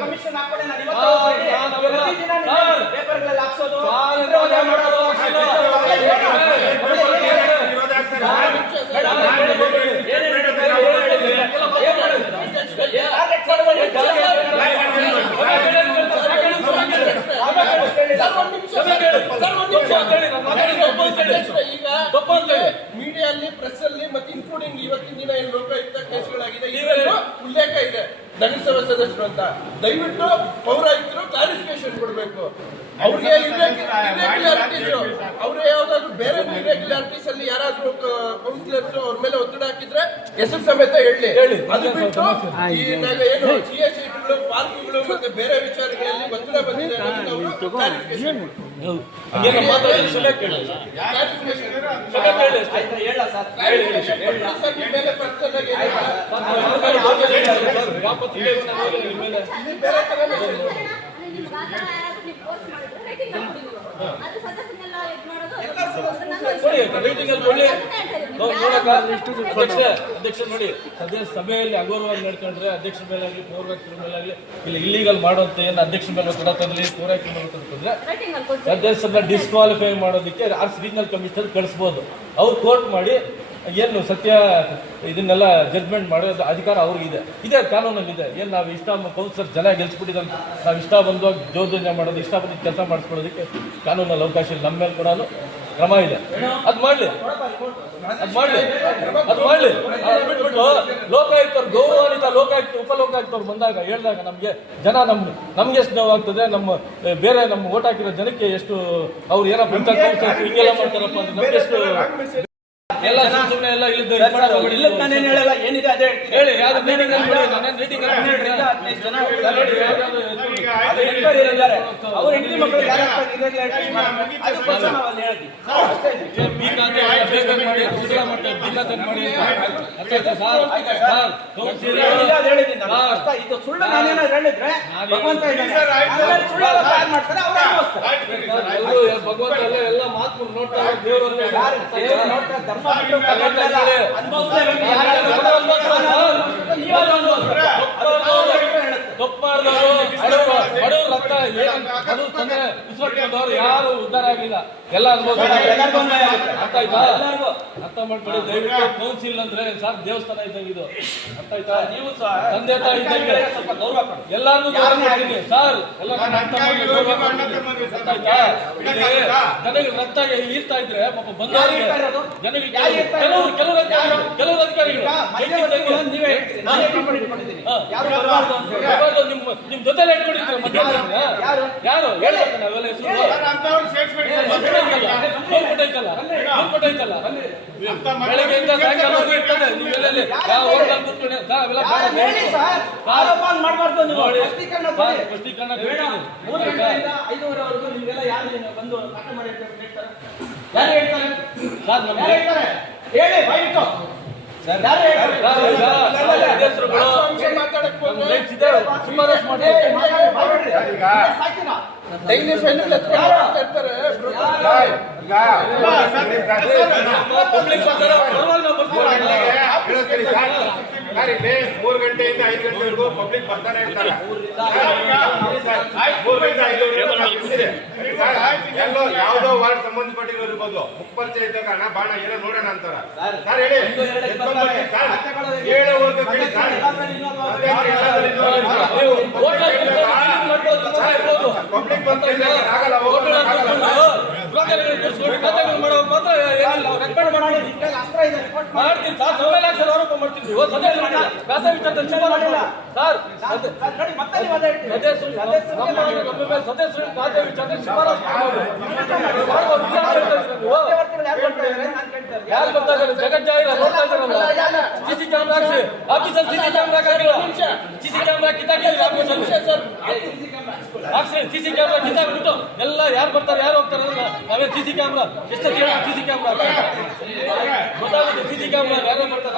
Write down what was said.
Commission ಹಾಕೋಣ ಪೇಪರ್ಗಳಲ್ಲಿ ಹಾಕ್ಸೋದು ಮೀಡಿಯಲ್ಲಿ press ಅಲ್ಲಿ ಮತ್ತೆ ಇನ್ಕ್ಲೂಡಿಂಗ್ ಇವತ್ತಿನ ದಿನ ಏನು ಲೋಕಾಯುಕ್ತ ಕೇಸ್ಗಳಾಗಿದೆ ಇವೆಲ್ಲ ಉಲ್ಲೇಖ ಇದೆ ನಗರಸಭಾ ಸದಸ್ಯರು ಅಂತ. ದಯವಿಟ್ಟು ಪೌರಾಯುಕ್ತರು ಕ್ಲಾರಿಫಿಕೇಶನ್ ಕೊಡಬೇಕು. ಅವ್ರಿಗೆ ಇರ್ರೆಗ್ಯುಲಾರಿಟೀಸ್ ಅವ್ರು ಯಾವ್ದಾದ್ರು ಬೇರೆ ಇರ್ರೆಗ್ಯುಲಾರಿಟೀಸ್ ಅಲ್ಲಿ ಯಾರಾದ್ರೂ ಕೌನ್ಸಿಲರ್ಸ್ ಅವ್ರ ಮೇಲೆ ಒತ್ತಡ ಹಾಕಿದ್ರೆ ಹೆಸರು ಸಮೇತ ಹೇಳಿ. ಅದು ಬಿಟ್ಟು ಏನು ಸಿಎಸ್ಐಗಳು ಪಾರ್ಕ್ಗಳು ಮತ್ತೆ ಬೇರೆ ವಿಚಾರಗಳಲ್ಲಿ ಒತ್ತಡ ಬಂದಿದೆ ಅಧ್ಯಕ್ಷ ನೋಡಿ, ಸಭೆಯಲ್ಲಿ ಅಗೌರವಾಗಿ ನಡ್ಕೊಂಡ್ರೆ ಅಧ್ಯಕ್ಷರ ಮೇಲಾಗಲಿ ಪೌರಾಯುಕ್ತರ ಮೇಲಾಗಲಿ ಇಲ್ಲ ಇಲ್ಲಿಗಲ್ ಮಾಡುವಂತ ಏನು ಅಧ್ಯಕ್ಷರ ಮೇಲೆ ಒತ್ತಡ ತಂದ್ರಿ ಪೌರಾಯುಕ್ತರ ಮೇಲೆ ತಂದ್ರೆ ಸದಸ್ಯರನ್ನ ಡಿಸ್ಕ್ವಾಲಿಫೈ ಮಾಡೋದಕ್ಕೆ ಆರ್ಟ್ಸ್ ರೀಜನಲ್ ಕಮಿಷನರ್ ಕಳಿಸ್ಬೋದು. ಅವ್ರು ಕೋರ್ಟ್ ಮಾಡಿ ಏನು ಸತ್ಯ ಇದನ್ನೆಲ್ಲ ಜಡ್ಜ್ಮೆಂಟ್ ಮಾಡೋದು ಅಧಿಕಾರ ಅವ್ರಿಗಿದೆ. ಇದೇ ಕಾನೂನಲ್ಲಿದೆ. ಏನು ನಾವು ಇಷ್ಟ ಕೌನ್ಸಿಲರ್ ಜನ ಗೆಲ್ಸ್ಬಿಟ್ಟಿದ್ದಂತ ನಾವು ಇಷ್ಟ ಬಂದಾಗ ಜೋದನೆ ಮಾಡೋದು, ಇಷ್ಟ ಬಂದಿದ್ದ ಕೆಲಸ ಮಾಡಿಸ್ಕೊಳ್ಳೋದಕ್ಕೆ ಕಾನೂನಲ್ಲಿ ಅವಕಾಶ ಇಲ್ಲ. ನಮ್ಮ ಮೇಲೆ ಕೂಡ ಕ್ರಮ ಇದೆ. ಅದು ಮಾಡಲಿ ಬಿಟ್ಬಿಟ್ಟು ಲೋಕಾಯುಕ್ತರು ಗೌರವಾನ್ವಿತ ಲೋಕಾಯುಕ್ತ ಉಪಲೋಕಾಯುಕ್ತವ್ರು ಬಂದಾಗ ಹೇಳಿದಾಗ ನಮಗೆ ಜನ ನಮ್ಗೆ ಎಷ್ಟು ನೋವಾಗ್ತದೆ, ಬೇರೆ ನಮ್ಮ ಓಟ್ ಹಾಕಿರೋ ಜನಕ್ಕೆ ಎಷ್ಟು ಅವ್ರು ಏನೋ ಹಿಂಗೆಲ್ಲ ಮಾಡ್ತಾರಪ್ಪ ಅಂದ್ರೆ ನಮ್ಗೆ ಎಷ್ಟು ಎಲ್ಲ ಸುಮ್ಮನೆ ಎಲ್ಲ ನಾನೇನು ಹೇಳಲ್ಲ, ಏನಿದೆ ಅದೇ ಹೇಳಿ. ಯಾವ್ದು ಮೀಟಿಂಗ್ ಅವ್ರ ಹೆಂಡತಿ ಮಕ್ಕಳು ಇದು ಸುಳ್ಳು ನಾನೇನಾದ್ರು ಹೇಳಿದ್ರೆ ಭಗವಂತ ಭಗವಂತ ಎಲ್ಲ ಮಾತು ನೋಡ್ತಾ ದೇವರಲ್ಲೇ ಧರ್ಮ ಬಡವ್ರ ರಕ್ತ ಉಸಿರಾಡ್ಕೊಂಡವ್ರು ಯಾರು ಉದ್ಧಾರ ಆಗಿಲ್ಲ. ಎಲ್ಲ ಅರ್ಥ ಆಯ್ತಾ? ಅರ್ಥ ಮಾಡ್ಕೊಳ್ಳಿ ದಯವಿಟ್ಟು. ಕೌನ್ಸಿಲ್ ಅಂದ್ರೆ ಸರ್ ದೇವಸ್ಥಾನ ಇದ್ದಂಗೆ ಇದು. ಅರ್ಥ ಆಯ್ತಾ? ನೀವು ತಂದೆ ತಾಯಿ ಇದ್ದಂಗೆ ಎಲ್ಲಾರು ಸರ್ ಎಲ್ಲ ಅರ್ಥ ಆಯ್ತಾ? ನನಗೆ ರಕ್ತ ಈರ್ತಾ ಇದ್ರೆ ಪಾಪ ಬಂದವರಿಗೆ ಜನರಿಗೆ ಕೆಲವರು ಅಧಿಕಾರಿಗಳು ನಿಮ್ ಜೊತೆ ಇಟ್ಕೊಂಡಿರ್ತಾರೆ ಮಧ್ಯಾಹ್ನ ಯಾರು ಹೇಳ್ಬೇಕು ನಾವೆಲ್ಲ ಕೊಟ್ಟೈತಲ್ಲ ಬೆಳಗ್ಗೆಯಿಂದ ಸಾಯಂಕಾಲ ಇರ್ತದೆ. ನೀವೆಲ್ಲ ಕೂತ್ಕೊಂಡು ಸ್ಪಷ್ಟೀಕರಣ 5:30ವರೆಗೂ ನಿಮ್ಗೆಲ್ಲ ಯಾರು ಬಂದು ಪಾಠ ಮಾಡಿ ಯಾರು ಹೇಳ್ತಾರೆ ಹೇಳಿ ಬಾಯಿಟ್ಟು ಡೈಲಿ ಫೈನಲ್ ಇರ್ತಾರೆ. ಇಲ್ಲಿ 3 ಗಂಟೆಯಿಂದ 5 ಗಂಟೆವರೆಗೂ ಪಬ್ಲಿಕ್ ಬರ್ತಾನೆ ಇರ್ತಾರೆ. 3 ಎಲ್ಲೋ ಯಾವ್ದೋ ವಾರ್ಡ್ ಸಂಬಂಧಪಟ್ಟಿರೋ ಇರ್ಬೋದು, ಮುಖ್ಯಪರಿಚಯ ಇದ್ದ ಕಾರಣ ಬಾಣ ಏನೋ ನೋಡೋಣ ಅಂತಾರ. ಸರ್ ಹೇಳಿ, ಹೇಳೋ ಕೇಳಿ ಸರ್. ಪಬ್ಲಿಕ್ ಬರ್ತಾ ಆಗಲ್ಲ ಮಾಡ್ತೀನಿ ಸರ್. ಆರೋಪ ಮಾಡ್ತಿದ್ವಿ ಸದಸ್ಯರು ಖಾತೆ ವಿಚಾರ ಶಿಫಾರಸು ಯಾರು ಗೊತ್ತಾಗಲ್ಲ. ಜಗಜ್ಜಾಹಿರ ನೋಡ್ತಾ ಇದ್ದಾರಲ್ಲ, ಸಿಸಿ ಕ್ಯಾಮ್ರಾ ಹಾಕಿ ಆಫೀಸಲ್ಲಿ ಸಿಸಿ ಕ್ಯಾಮ್ರಾ ಕಿತ್ತಾಕಿದ್ರು ಆಫೀಸಲ್ಲಿ. ಹಾಕ್ಸ್ರಿ CC ಕ್ಯಾಮ್ರಾ ಕಿತ್ತಾಕ್ಬಿಟ್ಟು ಎಲ್ಲ ಯಾರು ಬರ್ತಾರೆ ಯಾರು ಹೋಗ್ತಾರೆ ಅಂದ್ರೆ ನಾವೇ CC ಕ್ಯಾಮ್ರಾ ಎಷ್ಟು CC ಕ್ಯಾಮ್ರಾ ಗೊತ್ತಾಗುತ್ತೆ CC ಕ್ಯಾಮ್ರಾ ಯಾರು ಬರ್ತಾರೆ